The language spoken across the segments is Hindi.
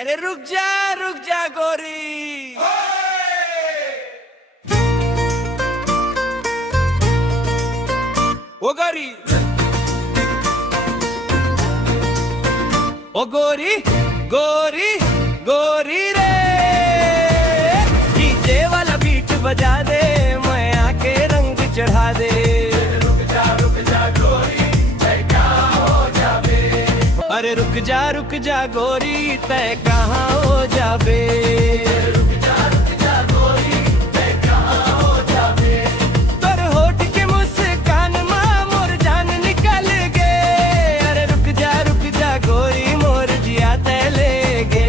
अरे रुक जा गोरी। ओ गोरी, ओ गोरी गोरी गोरी रे, डीजे वाला बीट बजा दे, मैं आके रंग चढ़ा दे। रुक जा गोरी, तय कहाँ हो जाबे। अरे रुक जा गोरी, तय कहाँ हो जाबे। रुक जा गोरी, तय कहाँ हो जाबे। तोर होठ के मुस्कान माँ मोर जान निकल गे। अरे रुक जा गोरी, मोर जिया तय ले गे।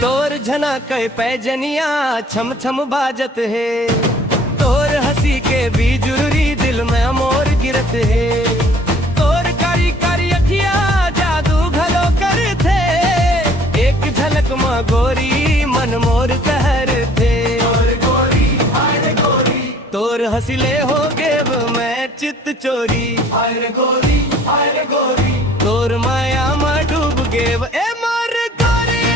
तोर झना कै पैजनिया छम छम बाजत है, तोर हंसी के बीजुरी दिल में मोर गिरत है। तोर कारी कारी अखिया जादू घलो कर थे, एक झलक में गोरी मन मोर कहर थे। तोर हंसिले हो गेब मैं चित चोरी, गोरी तोर माया में डूब गेब ए मोर गोरी।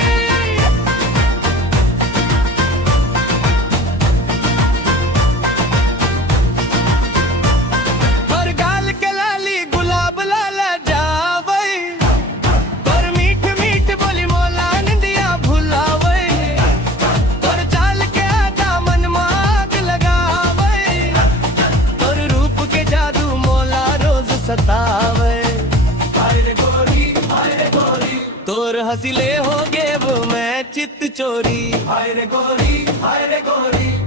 तोर गाल के लाली गुलाब लाला जावै, तोर मीठ मीठ बोली मोला निंदिया भुलावै। तोर चाल के आधा मन माग लगावै, तोर रूप के जादू मोला रोज सतावै। तोर हंसिले हो गेब मैं चित चोरी, गोरी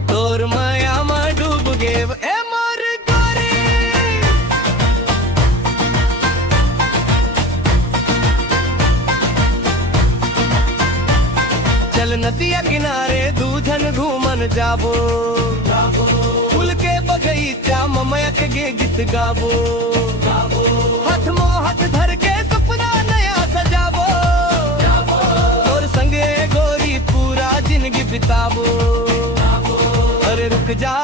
तोर माया में डूब गेब ए मोर गोरी। चल नदिया किनारे दूधन घूमन जाबो, फूल के बगीचा ममयक गे गीत गाबो। हाथ मो हाथ धर के सपना नया सजाबो, और संगे गोरी पूरा जिंदगी बिताबो। अरे रुक जा